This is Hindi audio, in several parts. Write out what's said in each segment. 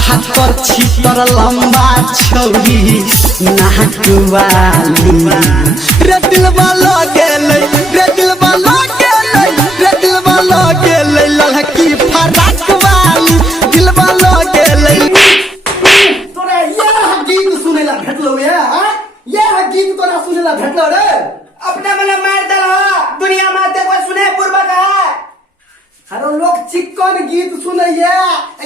बहत्तर छितर लंबा छौरी नाकवाली रे दिलवा लगे रे दिलवा लगे रे दिलवा लगे लड़की फराक वाली दिलवा लगे तोरा ये गीत सुनेला भेटलो ये गीत तोरा सुनेला भेटलो रे अपने मने मार दल दुनिया में ते कोई सुने पूर्वक है। हरो लोग चिकन गीत सुनैया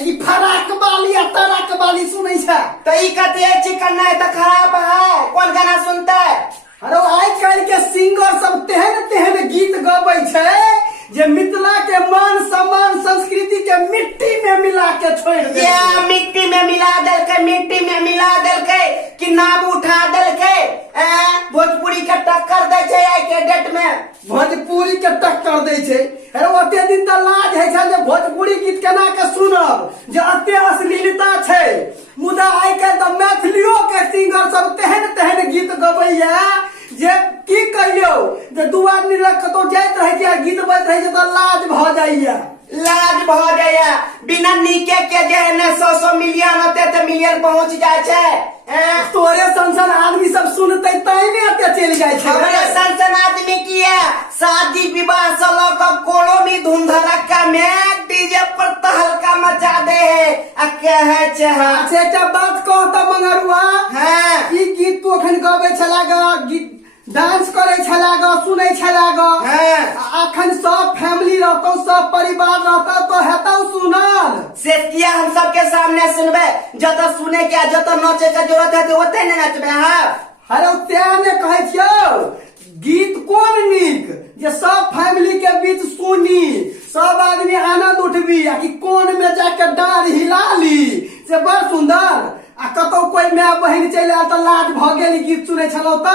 ई फराक वाली आ तराक वाली सुनै छै तो ई कते चिकन नहीं तो खराब है। कौन गाना सुनता है? हरो आइ काल्हि के सिंगर सब तेहन गीत गबै छै जे मिथिला के मान सम्मान संस्कृति के मिट्टी में मिला के छोड़ दे। ये मिट्टी में मिला देलके, मिट्टी में मिला देलके कि नाम उठा देलके। भोजपुरी के टक्कर दे छै आइ के डेट में। भोजपुरी के टक्कर दे छै। अरे ओते दिन त लाज है छै जे भोजपुरी गीत केना के सुनब जे अते अश्लीलता छै। मुदा आइ काल्हि त मैथिलियो के सिंगर सब तेहन गीत गबैया जे की कहियो जे दू आदमी लग कतौ जाइत रहे छै गीत बजैत रहे छै त लाज भ जाइया। लाज भ जाइया। बिना नीके के जे ने 100 मिलियन होते तो मिलियन पहुंच जाय छै। तोरे संसन आदमी सब सुनते तै में अते चल जाय छै। हमरे संसन आदमी की है शादी विवाह से लोग कोनो भी धूम धड़क्का में डीजे पर तहलका मचा दे है आ कहे छै। अच्छा एकटा बात कह त मंगरुआ हां ई गीत तो अखन गबै छला गीत डांस करे छला सुनै छला अखन सब फैमिली रहतो सब परिवार रहतो तो हेतौ सुनल से किया हम सबके सामने सुनबे जत सुने के जत नाचे के जरूरत है तो ओते न नचबे। हां अरे त्या ने कहै छियौ गीत कोन नीक जे सब फैमिली के बीच सुनी सब आदमी आनंद उठबी आ कि कोन में जाके डार हिला ली से बड़ सुंदर। आ कतौ कोई माय बहिन चलि आयल त लाज भ गेल गीत सुनै छलौ त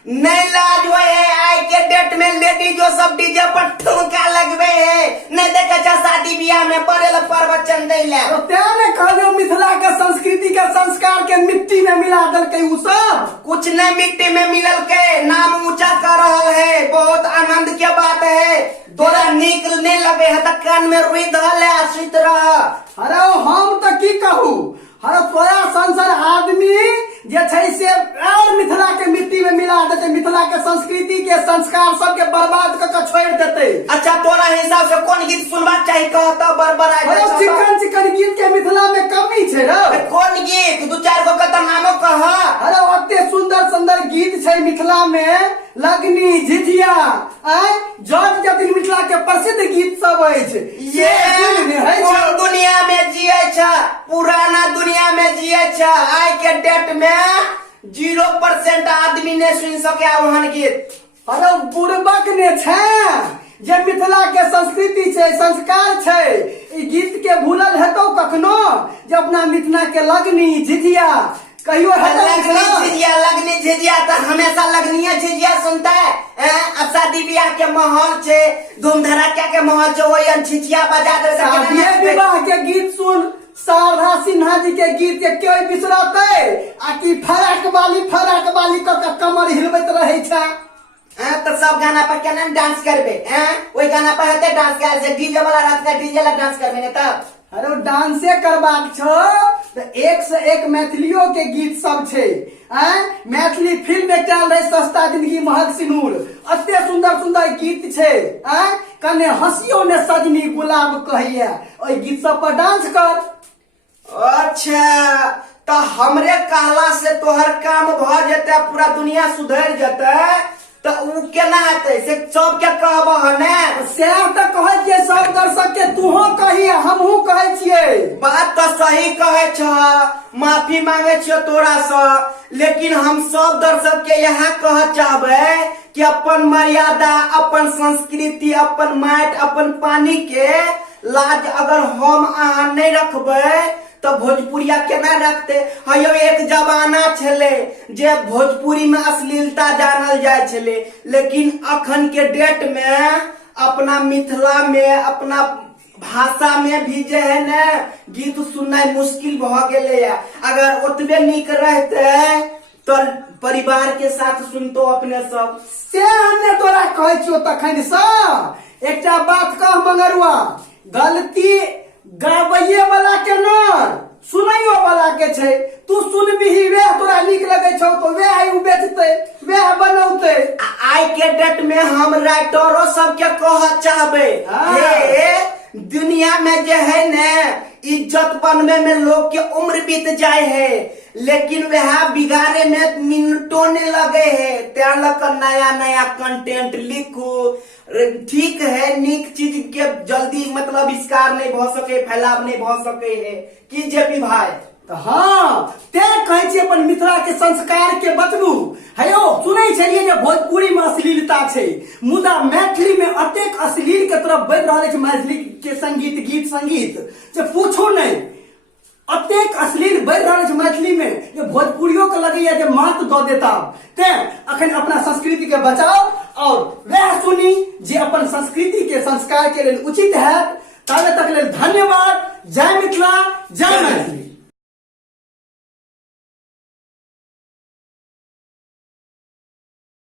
नहीं लाज हुए है। आज के डेट में लेडीज जो सब डीजे पर ठुमका लगवे है नहीं देखे छ शादी ब्याह में पड़ेल प्रवचन दैले। तो त्या ने कहलियो मिथिला के संस्कृति के संस्कार के मिट्टी में मिला देलकै उ सब। कुछ नहीं मिट्टी में मिलल के नाम ऊंचा कर रहल है। बहुत आनंद के बात है। तोरा नीक नहीं लगे है त कान में रुई धल है सुत रह। अरे हम त की कहू हर तोरा संसद आदमी जे छै से और मिथिला के मिट्टी में मिला देते मिथिला के संस्कृति के संस्कार सब के बर्बाद क के छोड़ देते। अच्छा तोरा हिसाब से कौन गीत सुनबा चाहिए कहता बरबरा चिकन गीत के मिथिला में कमी छै रे। कौन गीत दू चार गो कत नामो कह। अरे ओते सुंदर गीत छै मिथिला में लगनी झिझिया आय जग जतिन मिथिला के प्रसिद्ध गीत सब अछि। ये कौन दुनिया में जिये छ पुराना दुनिया में जिये छ। आज के डेट में 0% आदमी ने सुन सके वहन गीत। अरे बुड़बक ने छै जे मिथिला के संस्कृति छै संस्कार छै ई गीत के भूलल हेतौ कखनो जे अपना मिथिला के लगनी झिझिया कहियो लगनी झिझिया तो हमेशा लगनिया झिझिया सुनता है। अब शादी ब्याह के माहौल छे धूम धड़क्का के माहौल छे वही झिझिया बजा दे। शादी विवाह के गीत सुन शारदा सिन्हा जी के गीत के क्यों बिसरते आ की फराक वाली क कमर हिलबैत रहे छै। तो सब गाना पर केना डांस करबे वही गाना पर हेते डांस करे से डीजे वाला रात का डीजे ला डांस करबे ने तब। अरे डांसे करबाक छो तो एक से एक मैथिलियों के गीत सब छे। मैथिली फिल्म एकटा रहे सस्ता जिंदगी महक सिनूर अते सुंदर गीत छे। कने हंसियो ने सजनी गुलाब कहिया ओई गीत सब पर डांस कर। अच्छा तो हमरे कहला से तोहर काम भ जते पूरा दुनिया सुधर जते तो उ केना हेतै से सब के कहबह ने। से त कहै छियै सब दर्शक के तूहो कही हमहू कहै छियै। बात तो सही कहे छ माफी मांगे छियो तोरा से लेकिन हम सब दर्शक के यहाँ कह चाहबे कि अपन मर्यादा अपन संस्कृति अपन माट अपन पानी के लाज अगर हम अहाँ नहीं रखबे तो भोजपुरिया केना रखते। हयो एक जमाना छले जे भोजपुरी में अश्लीलता जानल जाय छले लेकिन अखन के डेट में अपना मिथिला में अपना भाषा में भी जे है न गीत सुननाइ मुश्किल भ गेले। अगर ओतबे नीक रहते तो परिवार के साथ सुनतो अपने सब से हमने तोरा कहै छियो तखन से एकटा बात कह मंगरुआ गलती गाबैये वाला के न सुनैयो हम राइटरों सबके कह चाहबे हाँ। हे दुनिया में जो है न इज्जत बनने में लोग के उम्र बीत जाए है, लेकिन वह बिगाड़े में मिनटों ने लगे है। त्यालक नया नया कंटेंट लिखो, ठीक है, निक चीज के जल्दी मतलब आविष्कार नहीं भ सके, फैलाव नहीं भ सके है कि जेपी भाई। तो हाँ, ते कहे छी अपन मिथिला के संस्कार के बचबू। हेयो सुनै छलिए जे भोजपुरी में अश्लीलता छै, मुदा मैथिली में अतेक अश्लील के तरफ बढ़ि रहल छै मैथिली के संगीत गीत संगीत जे पूछो नहीं। अतेक अश्लील बढ़ि रहल छै मैथिली में जे भोजपुरियों के लगैया जे मात दऽ देता। ते अखन अपना संस्कृति के बचाओ और वह सुनी जे अपन संस्कृति के संस्कार के लेल उचित है। ताबे तक लेल धन्यवाद। जय मिथिला, जय मैथिली।